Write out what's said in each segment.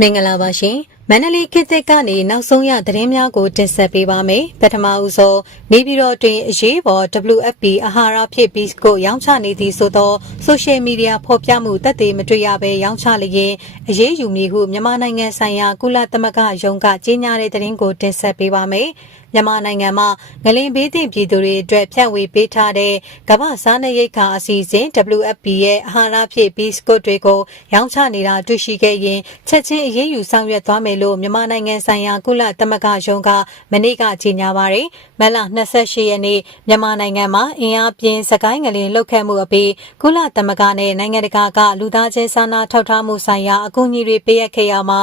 မင်္ဂလာပါရှင် မန္တလေးခေတ်သစ်ကနေနောက်ဆုံးရသတင်းများကိုတင်ဆက်ပေးပါမယ်ပထမဦးဆုံးနေပြည်တော်တွင်အရေးပေါ် WFP အာဟာရဖြစ်ပြီးကိုရောင်းချနေသည်ဆိုသောဆိုရှယ်မီဒီယာဖော်ပြမှုတက်သေးမတွေ့ရဘဲရောင်းချလျင်အရေးယူမည်ဟုမြန်မာနိုင်ငံဆိုင်ရာကုလသမဂ္ဂရုံးကကြေညာတဲ့သတင်းကိုတင်ဆက်ပေးပါမယ်မြန်မာနိုင်ငံမှာငလင်ဘေးသင့်ပြည်သူတွေအတွက်ဖြန့်ဝေပေးထားတဲ့ကမ္ဘာစားနပ်ရိက္ခာအစီအစဉ် WFP ရဲ့အာဟာရဖြစ်ဘီစကွတ်တွေကိုရောင်းချနေတာတွေ့ရှိခဲ့ရင်ချက်ချင်းအရေးယူဆောင်ရွက်သွားမယ်လို့မြန်မာနိုင်ငံဆိုင်ရာကုလသမဂ္ဂရုံးကမနေ့ကကြေညာပါတယ်။မလ28ရက်နေ့မြန်မာနိုင်ငံမှာအင်အားပြင်းစကိုင်းငလင်လှုပ်ခတ်မှုအပြီးကုလသမဂ္ဂနဲ့နိုင်ငံတကာကလူသားချင်းစာနာထောက်ထားမှုဆိုင်ရာအကူအညီတွေပေးအပ်ခဲ့ရမှာ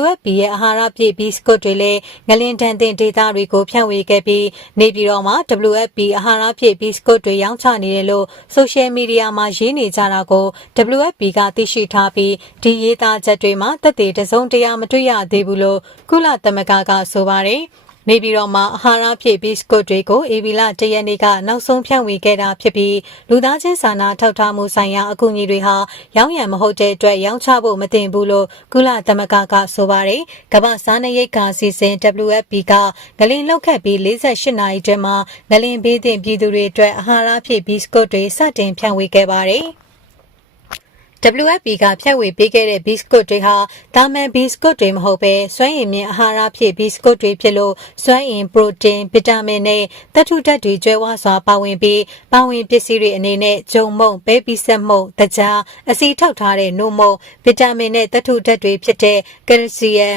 WFP ရဲ့အာဟာရပြည့်ဘီစကွတ်တွေလည်းငလင်တန်တင်ဒေတာတွေကိုဖြန့်ဝေခဲ့ပြီးနေပြည်တော်မှာ WFP အာဟာရဖြည့်ဘီစကွတ်တွေရောင်းချနေတယ်လို့ဆိုရှယ်မီဒီယာမှာရေးနေကြတာကို WFP ကသိရှိထားပြီးဒီရေးသားချက်တွေမှာတက်သေးတစုံတရာမတွေ့ရသေးဘူးလို့ကုလသမဂ္ဂကဆိုပါတယ်နေပြည်တော်မှာအာဟာရဖြည့်ဘီစကွတ်တွေကိုအေဗီလာတရက်နေ့ကနောက်ဆုံးဖြန့်ဝေခဲ့တာဖြစ်ပြီးလူသားချင်းစာနာထောက်ထားမှုဆိုင်ရာအကူအညီတွေဟာရောင်းရံမဟုတ်တဲ့အတွက်ရောင်းချဖို့မတင်ဘူးလို့ကုလသမဂ္ဂကဆိုပါတယ်ကမ္ဘာစားနပ်ရိက္ခာစီစဉ် WFP ကငလင်လောက်ခတ်ပြီး48နာရီအတွင်းမှာငလင်ဘေးသင့်ပြည်သူတွေအတွက်အာဟာရဖြည့်ဘီစကွတ်တွေစတင်ဖြန့်ဝေခဲ့ပါတယ်။ WFP ကဖြန့်ဝေပေးခဲ့တဲ့ဘီစကွတ်တွေဟာတာမန်ဘီစကွတ်တွေမဟုတ်ဘဲစွမ်းရည်မြင့်အာဟာရဖြစ်ဘီစကွတ်တွေဖြစ်လို့စွမ်းအင်ပရိုတင်းဗီတာမင်နဲ့သတ္ထုဓာတ်တွေကျွဲဝစွာပါဝင်ပြီးပါဝင်ပစ္စည်းတွေအနေနဲ့ဂျုံမုံပဲပီဆက်မုံတကြားအစီထောက်ထားတဲ့နို့မုံဗီတာမင်နဲ့သတ္ထုဓာတ်တွေဖြစ်တဲ့ကယ်လ်ဆီယမ်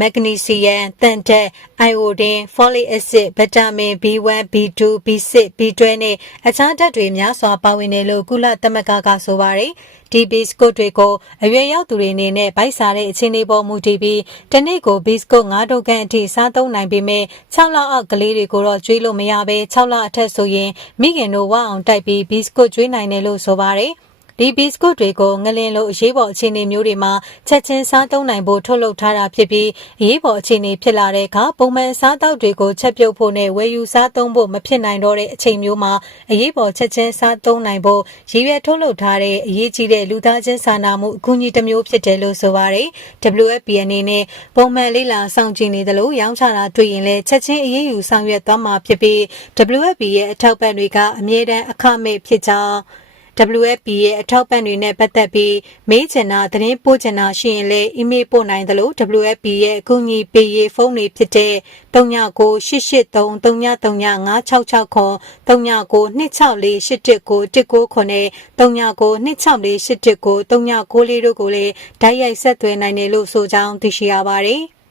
မက်ဂနီဆီယမ်သန်တက်အိုင်အိုဒင်ဖောလိအက်ဆစ်ဗီတာမင် B1 B2 B6 B12 နဲ့အခြားဓာတ်တွေများစွာပါဝင်တယ်လို့ကုလသမဂ္ဂကဆိုပါတယ် ဒီဘီစကွတ်တွေကိုအရွယ်ရောက်သူတွေအနေနဲ့ဗိုက်စားတဲ့အခြေအနေပေါ်မူတည်ပြီးတနေ့ကိုဘီစကွတ်9ဒုတ်ခန့်အထိစားသုံးနိုင်ပေမဲ့6လအောက်ကလေးတွေကိုတော့ကျွေးလို့မရဘဲ6လအထက်ဆိုရင်မိခင်တို့ဝအောင်တိုက်ပြီးဘီစကွတ်ကျွေးနိုင်တယ်လို့ဆိုပါတယ်။ ဒီဘီစကွတ်တွေကိုငလင်လိုအရေးပေါ်အခြေအနေမျိုးတွေမှာချက်ချင်းစားသုံးနိုင်ဖို့ထုတ်လုပ်ထားတာဖြစ်ပြီးအရေးပေါ်အခြေအနေဖြစ်လာတဲ့အခါပုံမှန်စားတောက်တွေကိုချက်ပြုတ်ဖို့နဲ့ဝယ်ယူစားသုံးဖို့မဖြစ်နိုင်တော့တဲ့အချိန်မျိုးမှာအရေးပေါ်ချက်ချင်းစားသုံးနိုင်ဖို့ရည်ရွယ်ထုတ်လုပ်ထားတဲ့အရေးကြီးတဲ့လူသားချင်းစာနာမှုအကူအညီတစ်မျိုးဖြစ်တယ်လို့ဆိုပါတယ်။ WFP အနေနဲ့ပုံမှန်လေးလာဆောင်ကျင်နေသလိုရောင်းချတာတွေ့ရင်လည်းချက်ချင်းအရေးယူဆောင်ရွက်သွားမှာဖြစ်ပြီး WFP ရဲ့အထောက်ပံ့တွေကအမြဲတမ်းအခမဲ့ဖြစ်ကြောင်း WFP ရဲ့အထောက်ပံ့တွေနဲ့ပတ်သက်ပြီးမေးချင်တာသတင်းပို့ချင်တာရှိရင်လည်းအီးမေးလ်ပို့နိုင်တယ်လို့ WFP ရဲ့အကူအညီပေးရေးဖုန်းတွေဖြစ်တဲ့3988339566ခေါ်3992648199နဲ့3992648199တို့ကိုလည်းဓာတ်ရိုက်ဆက်သွယ်နိုင်တယ်လို့ဆိုကြောင်းသိရှိရပါတယ်။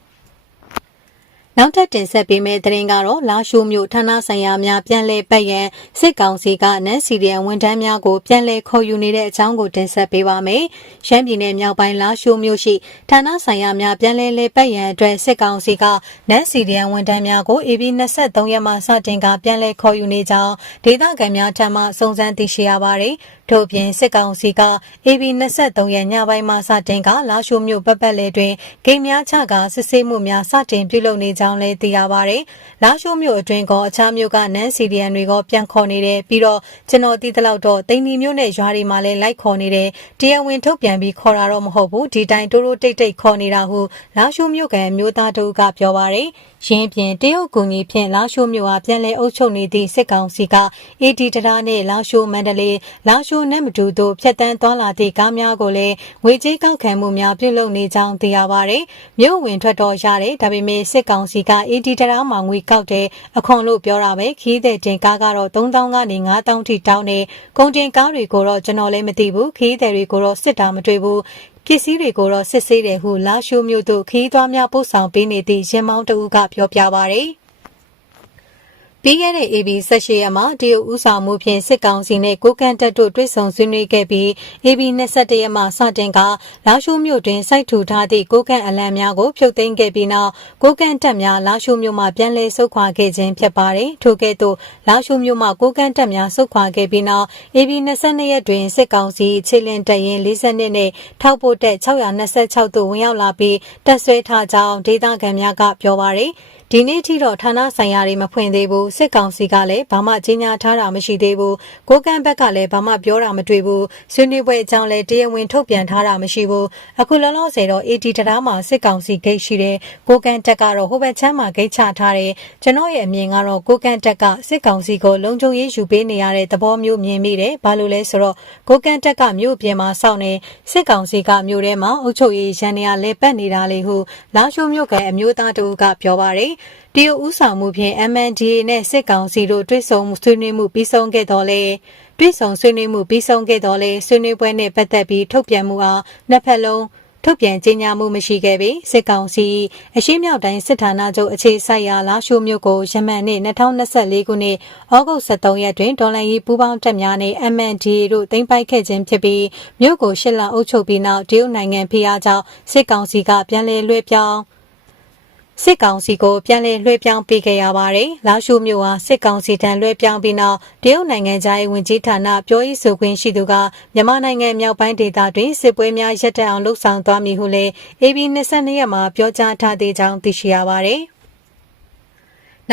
နောက်ထပ်တင်ဆက်ပေးမယ့်သတင်းကတော့လာရှိုးမြို့ဌာနဆိုင်ရာများပြန်လည်ပတ်ရန်စစ်ကောင်စီကနန်စီဒီယန်ဝန်ထမ်းများကိုပြန်လည်ခေါ်ယူနေတဲ့အကြောင်းကိုတင်ဆက်ပေးပါမယ်။ရှမ်းပြည်နယ်မြောက်ပိုင်းလာရှိုးမြို့ရှိဌာနဆိုင်ရာများပြန်လည်လည်ပတ်ရန်အတွက်စစ်ကောင်စီကနန်စီဒီယန်ဝန်ထမ်းများကို AB 23ရက်မှစတင်ကပြန်လည်ခေါ်ယူနေကြောင်းဒေသခံများထံမှစုံစမ်းသိရှိရပါတယ်။ ထို့ပြင်စစ်ကောင်စီက AB 23ရက်ညပိုင်းမှစတင်ကလာရှိုးမြို့ပတ်ပတ်လည်တွင်ဂိမ်းများချကစစ်ဆေးမှုများစတင်ပြုလုပ်နေကြောင်းလည်းသိရပါတယ်။လာရှိုးမြို့အတွင်းကအခြားမြို့ကနန်းစီဒီယန်တွေကပြန်ခေါ်နေတယ်ပြီးတော့ကျွန်တော်သိသလောက်တော့တိန်ဒီမြို့နဲ့ရွာတွေမှာလည်းလိုက်ခေါ်နေတယ်တရားဝင်ထုတ်ပြန်ပြီးခေါ်တာတော့မဟုတ်ဘူးဒီတိုင်းတိုးတိုးတိတ်တိတ်ခေါ်နေတာဟုလာရှိုးမြို့ကမျိုးသားတို့ကပြောပါတယ်။ ရင်းပြင်တရုတ်ကူညီဖြင့်လာရှိုးမြို့အားပြန်လည်အုပ်ချုပ်နေသည့်စစ်ကောင်စီက AD တရားနှင့်လာရှိုးမန္တလေးလာရှိုးနဲ့မတူသို့ဖျက်တမ်းသွားလာသည့်ကားများကိုလည်းငွေကြေးကောက်ခံမှုများပြုလုပ်နေကြောင်းသိရပါဗျ။မြို့ဝင်ထွက်တော်ရတယ်ဒါပေမဲ့စစ်ကောင်စီက AD တရားမှာငွေကောက်တယ်အခွန်လို့ပြောတာပဲခီးတဲ့တင်ကားကတော့3000ကနေ9000ထိတောင်းနေကုန်တင်ကားတွေကိုတော့ကျွန်တော်လည်းမသိဘူးခီးတဲ့တွေကိုတော့စစ်တာမတွေ့ဘူးပ စ္စည်းတွေကိုတော့စစ်ဆေးတယ်ဟုလာရှိုးမြို့သို့ခီးသွွားများပို့ဆောင်ပေးနေသည့်ရင်မောင်းတဦးကပြောပြပါရယ် ပြီးခဲ့တဲ့ AB 18ရက်မှာတရုတ်ဦးဆောင်မှုဖြင့်စစ်ကောင်စီနဲ့ကိုကန့်တပ်တို့တွေ့ဆုံဆွေးနွေးခဲ့ပြီး AB 21ရက်မှာစတင်ကလာရှိုးမြို့တွင်စိုက်ထူထားသည့်ကိုကန့်အလံများကိုဖြုတ်သိမ်းခဲ့ပြီးနောက်ကိုကန့်တပ်များလာရှိုးမြို့မှပြန်လည်ဆုတ်ခွာခဲ့ခြင်းဖြစ်ပါတယ်။ထို့ကဲ့သို့လာရှိုးမြို့မှကိုကန့်တပ်များဆုတ်ခွာခဲ့ပြီးနောက် AB 22ရက်တွင်စစ်ကောင်စီခြေလင်းတရင်42နဲ့ထောက်ပို့တက်626တို့ဝင်ရောက်လာပြီးတပ်ဆွဲထားကြောင်းဒေသခံများကပြောပါရယ်။ ဒဒီနေ့ထိတော့ဌာနဆိုင်ရာတွေမဖွင့်သေးဘူးစစ်ကောင်စီကလည်းဘာမှကြေညာထားတာမရှိသေးဘူးကိုကန့်ဘက်ကလည်းဘာမှပြောတာမတွေ့ဘူးဆွေးနွေးပွဲအကြောင်းလည်းတရားဝင်ထုတ်ပြန်ထားတာမရှိဘူးအခုလောလောဆယ်တော့ AT တရားမှာစစ်ကောင်စီဂိတ်ရှိတယ်ကိုကန့်တက်ကတော့ဟိုဘက်ချမ်းမှာဂိတ်ချထားတယ်ကျွန်တော်ရဲ့အမြင်ကတော့ကိုကန့်တက်ကစစ်ကောင်စီကိုလုံခြုံရေးယူပေးနေရတဲ့သဘောမျိုးမြင်မိတယ်ဘာလို့လဲဆိုတော့ကိုကန့်တက်ကမြို့ပြင်မှာစောင့်နေစစ်ကောင်စီကမြို့ထဲမှာအုပ်ချုပ်ရေးရန်နေရလဲပတ်နေတာလေဟုလာရှိုးမြို့ကအမျိုးသားတူကပြောပါတယ်တရုတ်ဦးဆောင်မှုဖြင့် MNDA နဲ့စစ်ကောင်စီတို့တွဲဆုံဆွေးနွေးမှုပြီးဆုံးခဲ့တော်လဲတွဲဆုံဆွေးနွေးမှုပြီးဆုံးခဲ့တော်လဲဆွေးနွေးပွဲနဲ့ပတ်သက်ပြီးထုတ်ပြန်မှုအားနှစ်ဖက်လုံးထုတ်ပြန်ကြေညာမှုမရှိခဲ့ပေစစ်ကောင်စီအရှိမြောက်တိုင်းစစ်ဌာနချုပ်အခြေစိုက်ရာလာရှိုးမြို့ကိုယမန်နှစ်2024ခုနှစ်ဩဂုတ်23ရက်တွင်ဒေါ်လာရီပူးပေါင်းတပ်များနှင့် MNDA တို့တင်ပိုက်ခဲ့ခြင်းဖြစ်ပြီးမြို့ကိုရှစ်လအုပ်ချုပ်ပြီးနောက်တရုတ်နိုင်ငံဖိအားကြောင့်စစ်ကောင်စီကပြန်လည်လွှဲပြောင်း စစ်ကောင်စီကိုပြန်လည်လွှဲပြောင်းပေးခဲ့ရပါတယ်။လာရှိုးမြို့ဟာစစ်ကောင်စီထံလွှဲပြောင်းပြီးနောက်တရုတ်နိုင်ငံသားရေးဝန်ကြီးဌာနပြောရေးဆိုခွင့်ရှိသူကမြန်မာနိုင်ငံမြောက်ပိုင်းဒေသတွင်စစ်ပွဲများရပ်တန့်အောင်လှုံ့ဆော်သွားမည်ဟုလည်း AB 22ရက်မှာပြောကြားထားသေးကြောင်းသိရှိရပါတယ်။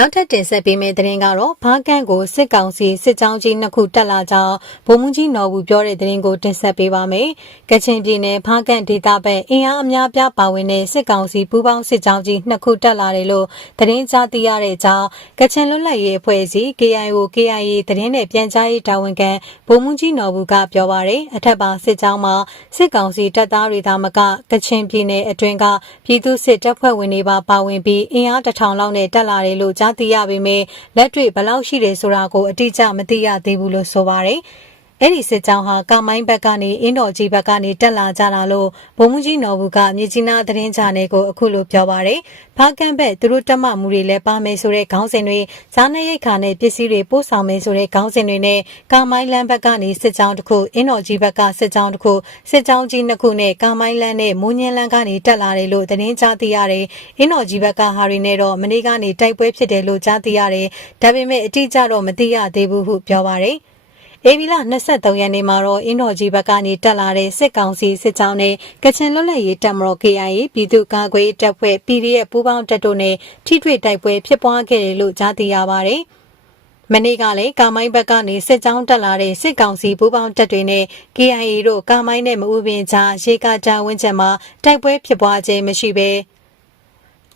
နောက်ထပ်တင်ဆက်ပေးမယ့်သတင်းကတော့ဘားကန်ကိုစစ်ကောင်စီစစ်ကြောင်းကြီးနှစ်ခုတက်လာကြောင်းဗိုလ်မှူးကြီးနော်ဘူးပြောတဲ့သတင်းကိုတင်ဆက်ပေးပါမယ်။ကချင်ပြည်နယ်ဘားကန်ဒေသဘက်အင်အားအများပြားပါဝင်တဲ့စစ်ကောင်စီပူးပေါင်းစစ်ကြောင်းကြီးနှစ်ခုတက်လာတယ်လို့သတင်းကြားသိရတဲ့အကြောင်းကချင်လွတ်လပ်ရေးအဖွဲ့အစည်း KIO KIA သတင်းနဲ့ပြန်ကြားရေးတာဝန်ခံဗိုလ်မှူးကြီးနော်ဘူးကပြောပါရယ်အထက်ပါစစ်ကြောင်းမှာစစ်ကောင်စီတပ်သားတွေသာမကကချင်ပြည်နယ်အတွင်းကပြည်သူစစ်တပ်ဖွဲ့ဝင်တွေပါပါဝင်ပြီးအင်အားတစ်ထောင်လောက်နဲ့တက်လာတယ်လို့ကြားသိရပေမဲ့လက်တွေ့ဘယ်လောက်ရှိတယ်ဆိုတာကိုအတိအကျမသိရသေးဘူးလို့ဆိုပါတယ်။ အဲ့ဒီစစ်ကြောင်းဟာကာမိုင်းဘက်ကနေအင်းတော်ကြီးဘက်ကနေတက်လာကြတာလို့ဘုံမူကြီးနော်ဘူးကမြေကြီးနာသတင်းချာနယ်ကိုအခုလိုပြောပါတယ်။ဖားကန်ဘက်သူတို့တက်မှမှုတွေလည်းပါမယ်ဆိုတဲ့ခေါင်းစဉ်တွေဇာနေရိတ်ခါနဲ့ပစ္စည်းတွေပို့ဆောင်မယ်ဆိုတဲ့ခေါင်းစဉ်တွေနဲ့ကာမိုင်းလန်ဘက်ကနေစစ်ကြောင်းတစ်ခုအင်းတော်ကြီးဘက်ကစစ်ကြောင်းတစ်ခုစစ်ကြောင်းကြီးနှစ်ခုနဲ့ကာမိုင်းလန်နဲ့မူညင်းလန်ကနေတက်လာတယ်လို့သတင်းကြားသိရတယ်။အင်းတော်ကြီးဘက်ကဟာတွေနဲ့တော့မနေ့ကနေတိုက်ပွဲဖြစ်တယ်လို့ကြားသိရတယ်။ဒါပေမဲ့အတိအကျတော့မသိရသေးဘူးဟုပြောပါတယ်။ ဧပြီလ23ရက်နေ့မှာတော့အင်းတော်ကြီးဘက်ကနေတက်လာတဲ့စစ်ကောင်စီစစ်ကြောင်းနဲ့ကချင်လွတ်လပ်ရေးတပ်မတော် KIA ပြည်သူ့ကာကွယ်တပ်ဖွဲ့ PDF ပူးပေါင်းတပ်တို့နဲ့ထိတွေ့တိုက်ပွဲဖြစ်ပွားခဲ့တယ်လို့ကြားသိရပါတယ်။မနေ့ကလည်းကာမိုင်းဘက်ကနေစစ်ကြောင်းတက်လာတဲ့စစ်ကောင်စီပူးပေါင်းတပ်တွေနဲ့ KIA တို့ကာမိုင်းနဲ့မအူပင်ကြားရေကာတာဝင်းချက်မှာတိုက်ပွဲဖြစ်ပွားခြင်းမရှိဘဲ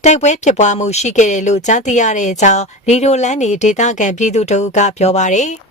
တိုက်ပွဲဖြစ်ပွားမှုရှိခဲ့တယ်လို့ကြားသိရတဲ့အကြောင်းလီဒိုလန်နေဒေသခံပြည်သူတို့ကပြောပါတယ်။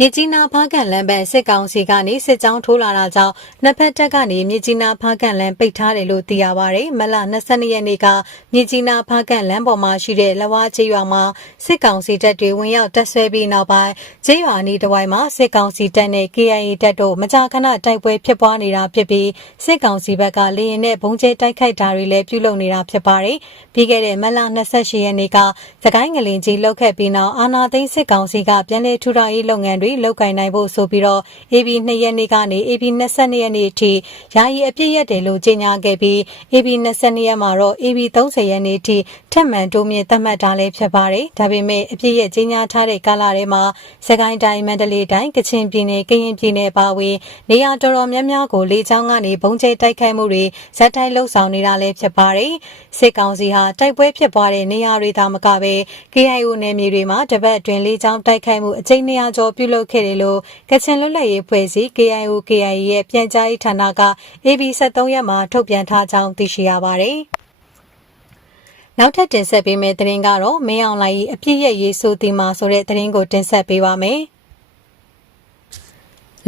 မြကြီးနားဖားကန်လမ်းဘက်စစ်ကောင်စီကနေစစ်ကြောင်းထိုးလာတာကြောင့်နှစ်ဖက်တပ်ကနေမြကြီးနားဖားကန်လမ်းပိတ်ထားတယ်လို့သိရပါဗျ။မလ22ရက်နေ့ကမြကြီးနားဖားကန်လမ်းပေါ်မှာရှိတဲ့လဝါကျေးရွာမှာစစ်ကောင်စီတပ်တွေဝင်ရောက်တပ်ဆွဲပြီးနောက်ပိုင်းကျေးရွာနီးတစ်ဝိုက်မှာစစ်ကောင်စီတပ်နဲ့ KIA တပ်တို့မကြာခဏတိုက်ပွဲဖြစ်ပွားနေတာဖြစ်ပြီးစစ်ကောင်စီဘက်ကလေရင်နဲ့ဘုံကျဲတိုက်ခိုက်တာတွေလည်းပြုလုပ်နေတာဖြစ်ပါတယ်။ပြီးခဲ့တဲ့မလ28ရက်နေ့ကသကိုင်းငလင်ကြီးလောက်ခဲ့ပြီးနောက်အာနာသိန်းစစ်ကောင်စီကပြန်လည်ထူထောင်ရေးလုပ်ငန်းတွေလုပ်ကိုင်နိုင်ဖို့ဆိုပြီးတော့ AB 2ရက်နေ့ကနေ AB 22ရက်နေ့အထိယာယီအပြည့်ရက်တယ်လို့ကြေညာခဲ့ပြီး AB 22ရက်မှာတော့ AB 30ရက်နေ့အထိထက်မှန်တိုးမြင့်သတ်မှတ်တာလည်းဖြစ်ပါတယ်။ဒါပေမဲ့အပြည့်ရက်ကြေညာထားတဲ့ကာလထဲမှာစကိုင်းတိုင်းမန္တလေးတိုင်းကချင်ပြည်နယ်ကရင်ပြည်နယ်ပါဝင်နေရာတော်တော်များများကိုလေကြောင်းကနေဘုံကျဲတိုက်ခိုက်မှုတွေဇက်တိုက်လှုပ်ဆောင်နေတာလည်းဖြစ်ပါတယ်။စစ်ကောင်စီဟာတိုက်ပွဲဖြစ်ပွားတဲ့နေရာတွေသာမကပဲ KIO နယ်မြေတွေမှာတပတ်အတွင်းလေကြောင်းတိုက်ခိုက်မှုအကြိမ်200ကျော်ပြုလုပ်ခဲ့တယ်လို့ကချင်လွတ်လပ်ရေးဖွဲ့စည်း KIO KIA ရဲ့ပြန်ကြားရေးဌာနက AB 73ရက်မှာထုတ်ပြန်ထားကြောင်းသိရှိရပါတယ်။နောက်ထပ်တင်ဆက်ပေးမယ့်သတင်းကတော့မင်းအောင်လှိုင်အပြည့်ရဲ့ရေးဆိုသည်မှာဆိုတဲ့သတင်းကိုတင်ဆက်ပေးပါမယ်။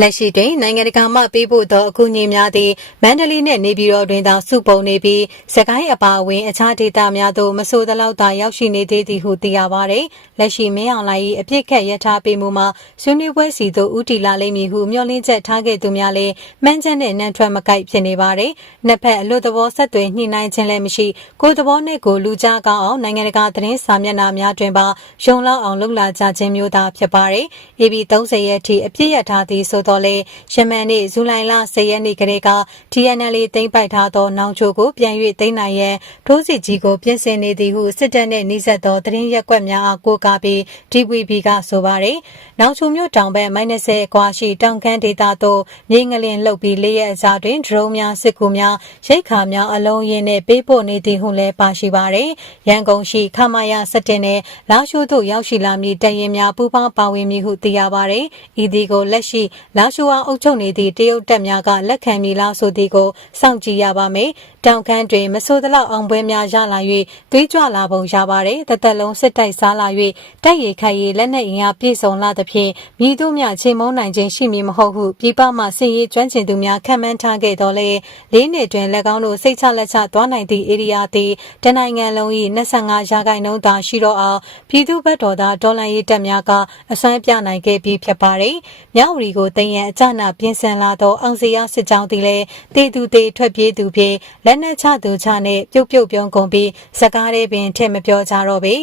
လက်ရှိတွင်နိုင်ငံတကာမှပေးဖို့သောအကူအညီများသည့်မန္တလေးနှင့်နေပြည်တော်တွင်သာစုပုံနေပြီးစကိုင်းအပါအဝင်အခြားဒေသများသို့မဆိုသလောက်သာရောက်ရှိနေသေးသည်ဟုသိရပါသည်။လက်ရှိမင်းအောင်လှိုင်၏အပြစ်ခတ်ရထားပေးမှုမှာဆွေးနွေးပွဲစီသို့ဦးတည်လာလိမ့်မည်ဟုမျှော်လင့်ချက်ထားခဲ့သူများလည်းမှန်းချက်နှင့်နှံထွက်မကိုက်ဖြစ်နေပါသည်။နှစ်ဖက်အလို့သဘောဆက်သွယ်ညှိနှိုင်းခြင်းလည်းမရှိကိုယ်သဘောနဲ့ကိုလူကြားကောင်းအောင်နိုင်ငံတကာသတင်းစာမျက်နှာများတွင်ပါယုံလောက်အောင်လှုပ်လာကြခြင်းမျိုးသာဖြစ်ပါသည်။ AB 30ရက်ထိအပြစ်ရထားသည်ဆိုတော့လေယမန်နေ့ဇူလိုင်လ10ရက်နေ့ကလေးက TNL သိမ်းပိုက်ထားသောနောင်ချိုကိုပြန်၍သိမ်းနိုင်ရန်ထိုးစစ်ကြီးကိုပြင်ဆင်နေသည်ဟုစစ်တပ်နှင့်နှိစက်သောသတင်းရက်ကွက်များအားကိုးကားပြီး DVB ကဆိုပါရယ်နောင်ချိုမြို့တောင်ဘက် -30 ကွာရှိတောင်ကမ်းဒေသသို့မြေငလင်လှုပ်ပြီးလေးရက်အကြာတွင်ဒရုန်းများစစ်ကူများရိတ်ခါများအလုံးရင်းနှင့်ပေးပို့နေသည်ဟုလည်းပါရှိပါရယ်ရန်ကုန်ရှိခမာယာ17နဲ့လာရှိုးသို့ရောက်ရှိလာမည့်တရင်များပူးပေါင်းပါဝင်မည်ဟုသိရပါရယ်ဤသည်ကိုလက်ရှိလာရှိုးအားအုပ်ချုပ်နေသည့်တရုတ်တပ်များကလက်ခံမည်လားဆိုသည်ကိုစောင့်ကြည့်ရပါမယ် တောင်ကမ်းတွင်မဆိုးသလောက်အောင်ပွဲများရလာ၍သွေးကြွလာပုံရပါရယ်တသက်လုံးစစ်တိုက်စားလာ၍တိုက်ရိုက်ခိုက်ရေးလက်နက်အင်အားပြည့်စုံလာသဖြင့်မြည်တို့များချိန်မုံနိုင်ခြင်းရှိမည်မဟုတ်ဟုပြည်ပမှစစ်ရေးကျွမ်းကျင်သူများခံမှန်းထားခဲ့တော်လဲလေးနှစ်တွင်၎င်းတို့စိတ်ချလက်ချသွားနိုင်သည့်ဧရိယာသည်တနိုင်ငံလုံး၏25ရာခိုင်နှုန်းသာရှိတော့အောင်ပြည်သူ့ဘက်တော်သားဒေါ်လာရေးတပ်များကအစွမ်းပြနိုင်ခဲ့ပြီးဖြစ်ပါသည်မြောက်ရီကိုတင်ရန်အကြနာပြင်ဆင်လာသောအောင်စရာစစ်ကြောင်းသည်လည်းတေသူတေထွက်ပြေးသူဖြင့်လက်နက်ချသူချနှင့်ပြုတ်ပြုတ်ပြုံးကုန်ပြီးစကားလေးပင်ထည့်မပြောကြတော့ပေ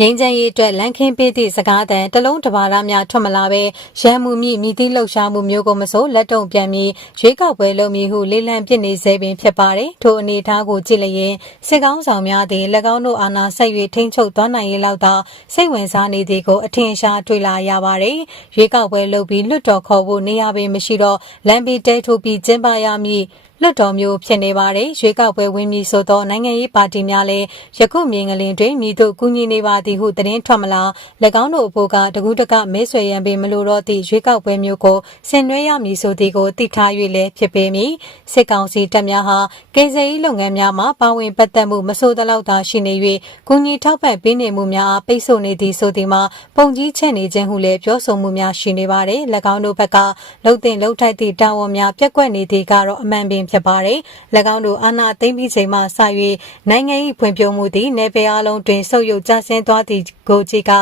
ငင်းချမ်းရေးအတွက်လန်ခင်းပေးသည့်စကားသံတလုံးတပါးများထွက်မလာပဲရန်မှုမိမိသည့်လှုပ်ရှားမှုမျိုးကိုမစိုးလက်တုံပြန်ပြီးရွေးကောက်ပွဲလုပ်မည်ဟုလေးလံပစ်နေစေပင်ဖြစ်ပါတယ်ထိုအနေအထားကိုကြည့်လျင်စစ်ကောင်းဆောင်များသည်၎င်းတို့အာဏာဆက်၍ထိန်းချုပ်သွားနိုင်ရေးလောက်သောစိတ်ဝင်စားနေသည်ကိုအထင်ရှားတွေ့လာရပါတယ်ရွေးကောက်ပွဲလုပ်ပြီးလွတ်တော်ခေါ်ဖို့နေရာပင်မရှိတော့လမ်းပြီးတဲထိုးပြီးကျင်းပရမည် လွတ်တော်မျိုးဖြစ်နေပါတယ်ရွေးကောက်ပွဲဝင်ပြီးဆိုသောနိုင်ငံရေးပါတီများလည်းယခုမြင်ကလေးတွင်မိတို့ကူညီနေပါသည်ဟုသတင်းထွက်မလာ၎င်းတို့အဖို့ကတကူးတကမဲဆွေရန်ပင်မလိုတော့သည့်ရွေးကောက်ပွဲမျိုးကိုဆင်နွှဲရမည်ဆိုသည်ကိုသိထား၍လည်းဖြစ်ပေမည်စစ်ကောင်စီတပ်များဟာကိစ္စရေးလုပ်ငန်းများမှာပါဝင်ပတ်သက်မှုမဆိုးသလောက်သာရှိနေ၍ကူညီထောက်ပံ့ပေးနေမှုများအားပိတ်ဆို့နေသည်ဆိုသည်မှာပုံကြီးချက်နေခြင်းဟုလည်းပြောဆိုမှုများရှိနေပါတယ်၎င်းတို့ဘက်ကလှုပ်တင်လှုပ်ထိုက်သည့်တာဝန်များပြက်ကွက်နေသည်ကတော့အမှန်ပင်ဖြစ်ပါတယ်။၎င်းတို့အာဏာသိမ်းပြီးချိန်မှစ၍နိုင်ငံ၏ဖွံ့ဖြိုးမှုသည်နယ်ပယ်အလုံးတွင်ဆုပ်ယုပ်ကျဆင်းသွားသည်ကိုကြည့်က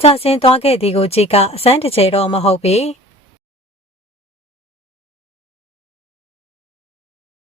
ကျဆင်းသွားခဲ့သည်ကိုကြည့်ကအစမ်းတစ်ကြဲတော့မဟုတ်ပေ။